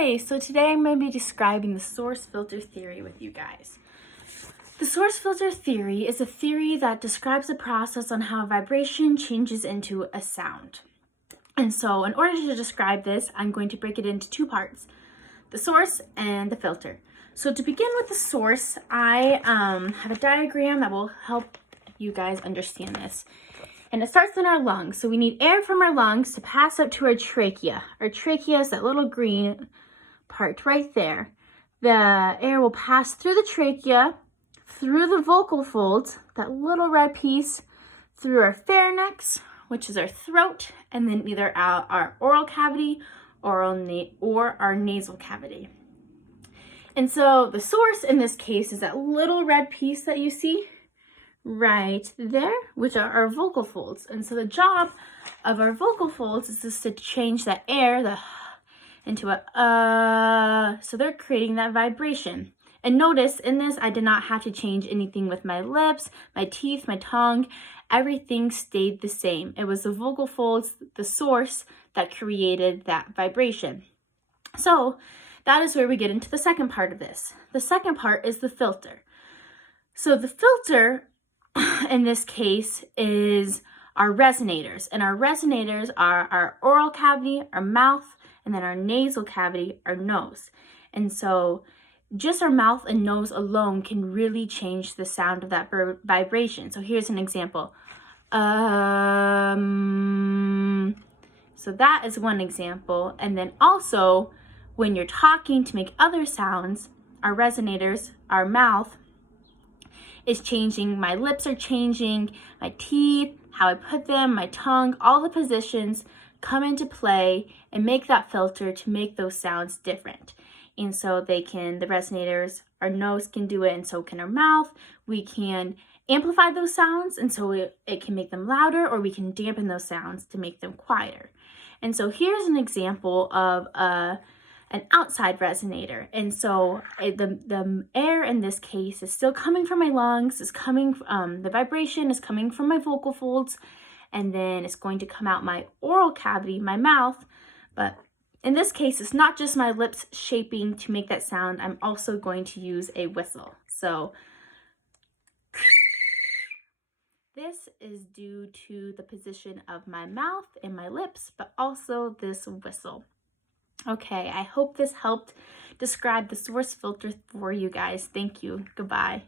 Hey, so today I'm going to be describing the source filter theory with you guys. The source filter theory is a theory that describes the process on how a vibration changes into a sound. And so in order to describe this, I'm going to break it into two parts, the source and the filter. So to begin with the source, I have a diagram that will help you guys understand this. And it starts in our lungs. So we need air from our lungs to pass up to our trachea. Our trachea is that little green part right there. The air will pass through the trachea, through the vocal folds, that little red piece, through our pharynx, which is our throat, and then either our oral cavity or our nasal cavity. And so the source in this case is that little red piece that you see right there, which are our vocal folds. And so the job of our vocal folds is just to change that air into a so they're creating that vibration. And notice in this, I did not have to change anything with my lips, my teeth, my tongue. Everything stayed the same. It was the vocal folds, the source, that created that vibration. So that is where we get into the second part of this. The second part is the filter. So the filter in this case is our resonators, and our resonators are our oral cavity, our mouth, and then our nasal cavity, our nose. And so just our mouth and nose alone can really change the sound of that vibration. So here's an example. So that is one example. And then also when you're talking to make other sounds, our resonators, our mouth is changing, my lips are changing, my teeth, how I put them, my tongue, all the positions come into play and make that filter to make those sounds different. And so the resonators, our nose can do it, and so can our mouth. We can amplify those sounds, and so it can make them louder, or we can dampen those sounds to make them quieter. And so here's an example of an outside resonator. And so the air in this case is still coming from my lungs, the vibration is coming from my vocal folds, and then it's going to come out my oral cavity, my mouth. But in this case, it's not just my lips shaping to make that sound. I'm also going to use a whistle. So this is due to the position of my mouth and my lips, but also this whistle. Okay, I hope this helped describe the source filter for you guys. Thank you. Goodbye.